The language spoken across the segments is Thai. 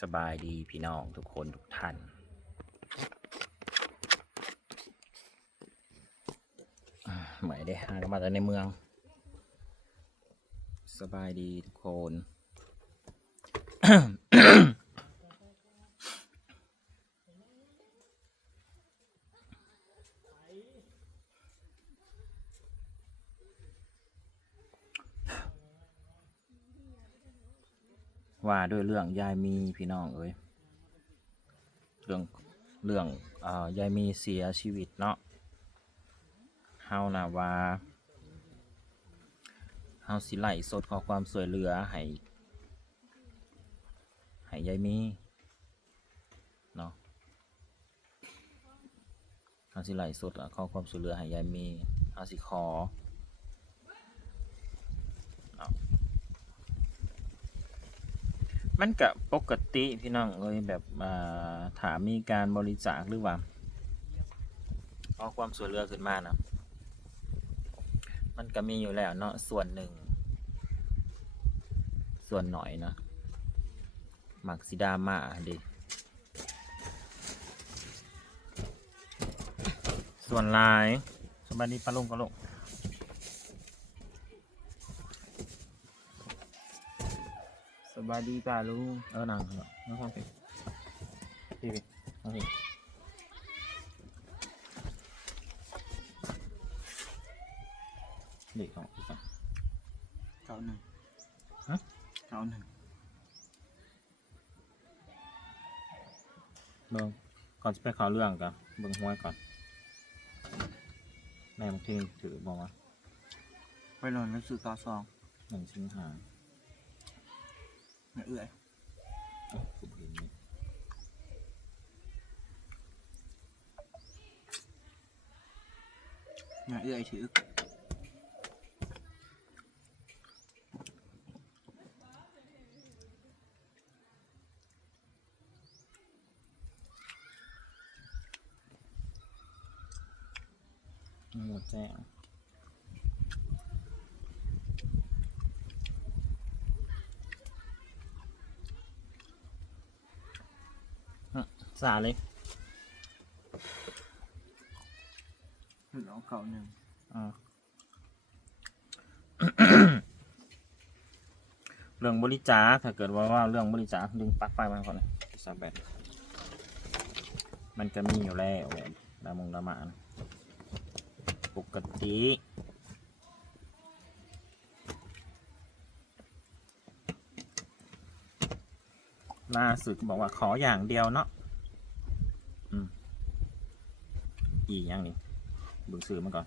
สบายดีพี่น้องทุกคนทุกท่านเหมายได้หากันมาแต่ในเมือง สบายดีทุกคน ว่าด้วยเรื่องยายมีพี่น้องเอ้ยเรื่องเรื่องอ่อยายมีเสียชีวิตเนาะเฮานะว่าเฮาสิไล่สดขอความสวยเหลือให้ให้ยายมีเนาะเฮาสิไล่สดขอความสวยเหลือให้ยายมีเฮาสิขอ มันก็ปกติพี่น้องเอ้ยแบบาถามมีการบริจาคหรือว่าเอาความสวยเหลือขึ้นมานะมันก็มีอยู่แล้วเนาะส่วนหนึ่ง ส่วนหน่อยเนาะหมักซิดามาดิส่วนลายสบายดีปะลุงปะลุง บายดีป่าลุงเออนางเนาะน้องฟังเพลงพี่พี่น้องเพลงเด็กของพี่ฟังเก้าหนึ่งฮะเก้าหนึ่งเบิ่งก่อนจะไปข่าวเรื่องกันเบิ่งห้วยก่อนแม่บางทีถือบอกว่าไปนอนหนังสือเก้าสองหนึ่งสิงหาไม่ เอื่อยเอ้าผมเห็นนี่ไม่เอื่อยถือ หมดแจ้งอะ สาเลยหลอกเก้าหนึ่งอ่า เรื่องบริจาคถ้าเกิดว่าว่าเรื่องบริจาคดึงปลั๊กไฟมาก่อนเลยสาแบตมันจะมีอยู่แล้วแบบดามงดามานปกติล่าสุดบอกว่าขออย่างเดียวเนาะอืม อีกอย่างนี้เบึงซื้อมาก่อน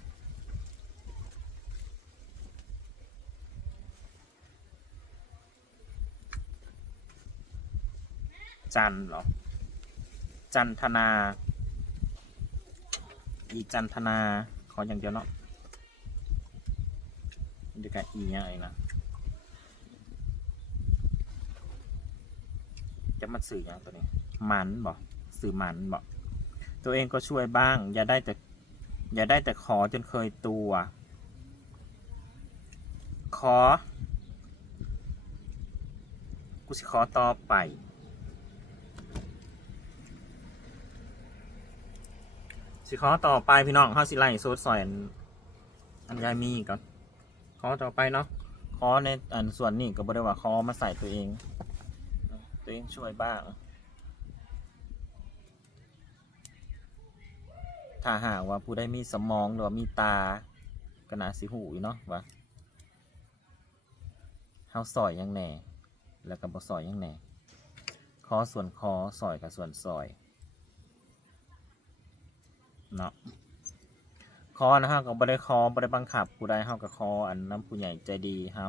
จันหรอ จันทนา อีจันทนา ขออย่างเดียวเนาะเดี๋ยวกันอีอย่างไรนะจะมาสื่ออย่างตัวนี้ มันบอกสื่อมันบอก ตัวเองก็ช่วยบ้าง อย่าได้แต่อย่าได้แต่ขอจนเคยตัว ขอ กูสิขอต่อไป สิขอต่อไปพี่น้องเฮาสิไล่โซดซอยอันอันยายมีก่อนขอต่อไปเนาะขอในอันส่วนนี้ก็บ่ได้ว่าขอมาใส่ตัวเอง ตัวเองช่วยบ้าง ถ้าหากว่าผู้ได้มีสมองหรือว่ามีตาก็น่าสิหูอยู่เนาะว่าเฮาซอยยังแหน่ แล้วก็บ่ซอยยังแหน่คอส่วนคอซอยกับส่วนซอยเนาะคอนะฮะก็บ่ได้คอบ่ได้บังคับผู้ใดเฮาก็คออันน้ำผู้ใหญ่ใจดีเฮา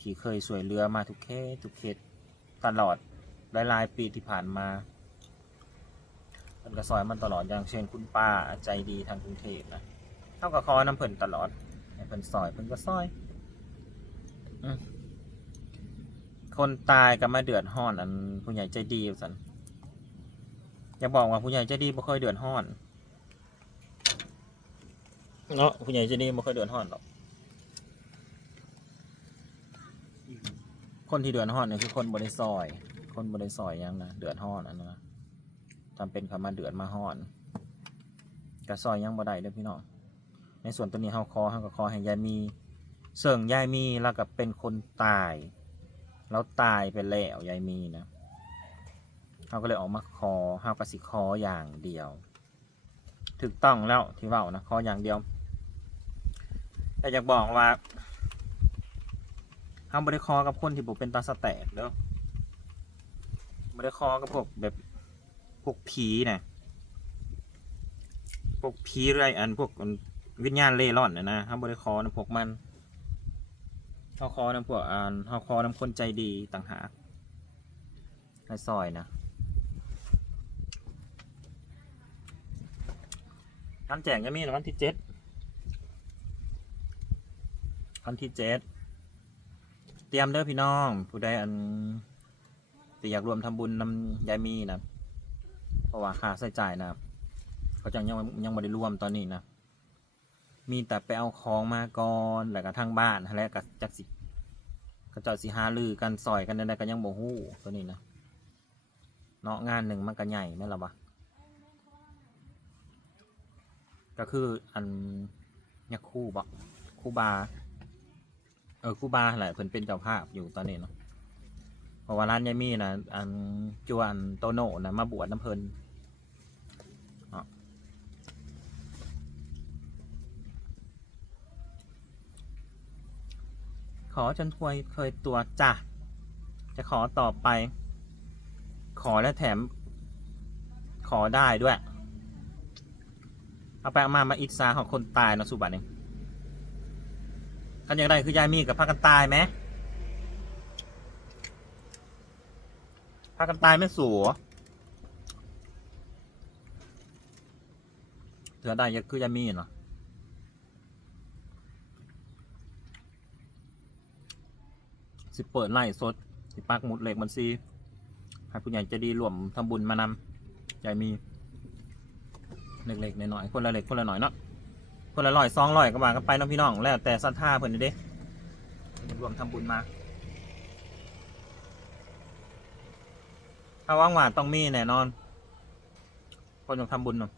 ที่เคยช่วยเหลือมาทุกเคสทุกเคสตลอดหลายๆปีที่ผ่านมา พิ่นก็ซอยมันตลอดอย่างเช่นคุณป้าใจดีทางกรุงเทพนะเท่ากับคอน้ำเพิ่นตลอดเพิ่นซอยเพิ่นก็ซอยอคนตายก็มาเดือดร้อน อันผู้ใหญ่ใจดีสันอย่าบอกว่าผู้ใหญ่ใจดีบ่เคยเดือดร้อนเนาะผู้ใหญ่ใจดีบ่เคยเดือดร้อนหรอกคนที่เดือดร้อนเนี่ยคือคนบริซอย คนบ่ได้ซอยยังนะเดือดร้อนอันนั้นนะ จำเป็นเขามาเดือดมาฮ้อนก็ซอยยังบ่ได้เด้อพี่น้อง ในส่วนตัวนี้เฮาขอเฮาก็ขอให้ยายมี เสิ่งยายมีแล้วก็เป็นคนตาย แล้วตายไปแล้วยายมีนะเขาก็เลยออกมาขอเฮาก็สิขออย่างเดียว ถูกต้องแล้วที่ว้านะขออย่างเดียว แต่อยากบอกว่าเฮาบ่ได้ขอกับคนที่บ่เป็นตาสแตกเด้อบ่ได้ขอกับพวกแบบ พวกผีนะพวกผีไรอันพวกวิญญาณเล่ร่อนนะนะเฮาบ่ได้ขอนะพวกมันเขาคอนำพวกอ่านเขาคอนำคนใจดีต่างหากในซอยนะวันแจกจะมีนะวันที่เจ็ดวันที่เจ็ดเตรียมเด้อพี่น้อง ผู้ใดอันที่อยากรวมทำบุญนำยายมีนะ เพราะว่าค่าใช้จ่ายนะเขาจังยังยังไม่ได้รวมตอนนี้นะมีแต่ไปเอาของมาก่อนแล้วก็ทางบ้านแล้วก็จักสิก็เจอดสิหาลือกันซอยกันได้ก็ยังบ่ฮู้ตัวนี้นะเนาะงานหนึ่งมันก็ใหญ่แม่ละวะก็คืออันยักคู่บ่คู่บาเออคู่บาแหละเพิ่นเป็นเจ้าภาพอยู่ตอนนี้เนาะ เพราะว่าร้านยายมี่นะอันจวนโตโน่นะมาบวชน้ำเพลินขอจนทวยเคยตัวจ้ะจะขอต่อไป ขอและแถม ขอได้ด้วย เอาไปเอามามาอิจฉาของคนตายนะสุบัติเองกันย่างไรคือยายมีกับพากันตายไหม พากันตายไม่สัวเถือได้ยังคือยามีเนาะสิเปิดไล่สด สิปักหมุดเหล็กมันซีให้ผู้ใหญ่จะดีรวมทำบุญมานำใจมีเล็กๆหน่อยๆคนละเล็กคนละหน่อยเนาะคนละร้อยซองร้อยก็ว่ากันไปน้องพี่น้องแล้วแต่ศรัทธาเพิ่นนี่เด้รวมทำบุญมา ถ้าว่างหว่าต้องมีแน่นอน คนต้องทำบุญเนาะ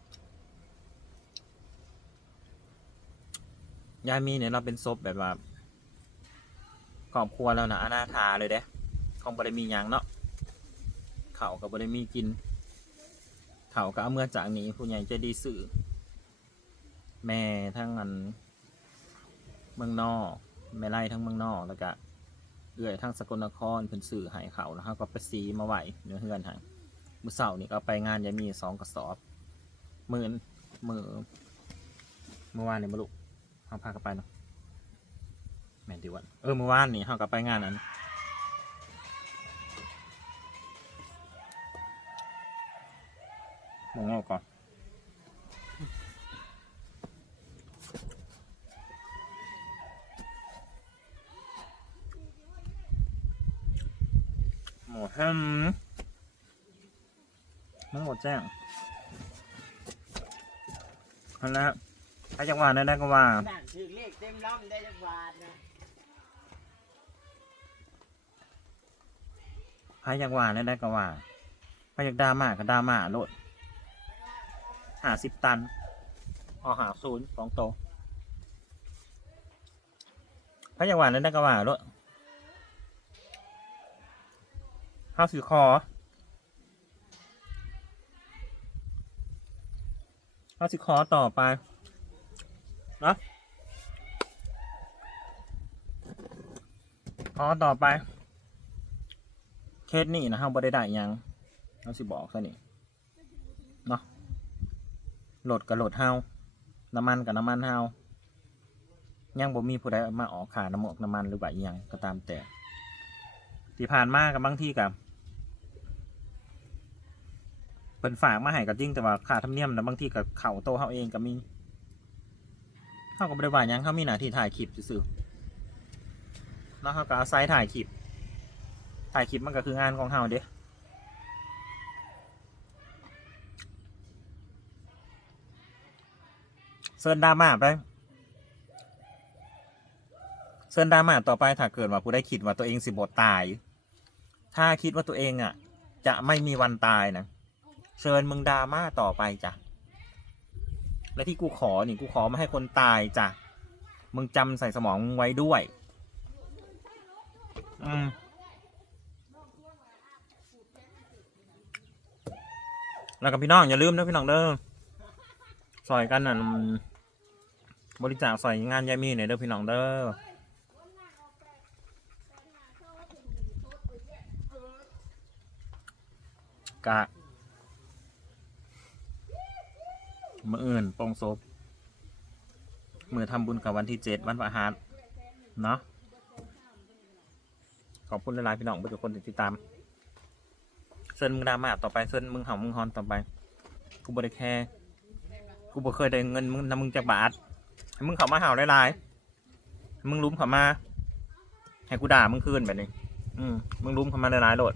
ยายมีเนี่ยเราเป็นศพแบบว่าครอบครัวแล้วนะอนาถาเลยเด้ของบริมีหยังเนาะเข่ากับบริมีกินเข่าก็เอาเมื่อจากนี้ผู้ใหญ่จะดีสื่อ แม่ทั้งอันเมืองนอกแม่ไล่ทั้งเมืองนอกแล้วก็ เอื่อยทั้งสกลนครเพิ่นสื่อให้เขาแล้วเขาก็ไปซีมาไหวเนื้อเฮือนให้มือเสาร์นี่ก็ไปงานยายมีสองกระสอบมือมือเมื่อวานนี่มาลุกเขาพากันไปเนาะแม่นดีวันเออเมื่อวานนี่เขาก็ไปงานนั้นมองออกก่อน หมูแฮมมันหมดแจ้งอันแล้วถ้าจังหวะนั้นได้ก็ว่านั่นถือเลขเต็มล้อมได้จักบาทนะพายอยากว่าได้ได้ก็ว่าพายอยากดราม่าก็ดราม่าโลดหาสิบตันเอาหาศูนย์สองโตพายอยากว่าได้ได้ก็ว่าโลด ข้าวสือคอข้าวสือคอต่อไปนะคอต่อไป เคสนี่นะฮาบ่ได้ได้ยังเราสิบอกแค่นี้เนาะโหลดกับโหลดเฮาน้ำมันกับน้ำมันเฮายังบ่มีผู้ใดมาออกขาน้ำหมกน้ำมันหรือว่าอหยังก็ตามแต่ที่ผ่านมากับบางที่กับ เพิ่นฝากมาให้ก็จริงแต่ว่าค่าธรรมเนียมนะบางทีกับเข่าโตเฮาเองก็มีเฮาก็บ่ได้ว่าหยังเฮามีหน้าที่ถ่ายคลิปซื่อๆเนาะเฮาก็อาศัยถ่ายคลิป ถ่ายคลิปมันก็คืองานของเฮาเด้เซิร์นดราม่าไปเซิร์นดราม่าต่อไปถ้าเกิดว่าผู้ได้คิดว่าตัวเองสิบทตาย ถ้าคิดว่าตัวเองอะ จะไม่มีวันตายนะ เชิญมึงดราม่าต่อไปจ้ะ และที่กูขอนี่กูขอไม่ให้คนตายจ้ะ มึงจำใส่สมองมึงไว้ด้วย อืมแล้วกับพี่น้องอย่าลืมนะพี่น้องเด้อซอยกันน่ะบริจาคซอยงานยายมีหน่อยเด้อพี่น้องเด้อกะ มืออื่นโปรงศพมือทำบุญกับวันที่เจ็ดวันพฤหัสเนาะขอบคุณหลายๆพี่น้องทุกคนที่ติดตามเส้นมึงดราม่าต่อไปเส้นมึงเห่ามึงฮอนต่อไปกูบ่ได้แค่กูบ่เคยได้เงินมึงนำมึงจากบาทให้มึงเขามาเห่าหลายๆมึงลุ้มเขามา ให้กูด่ามึงคืนแบบนี้ อืมมึงลุ้มเขามาหลายๆโหลด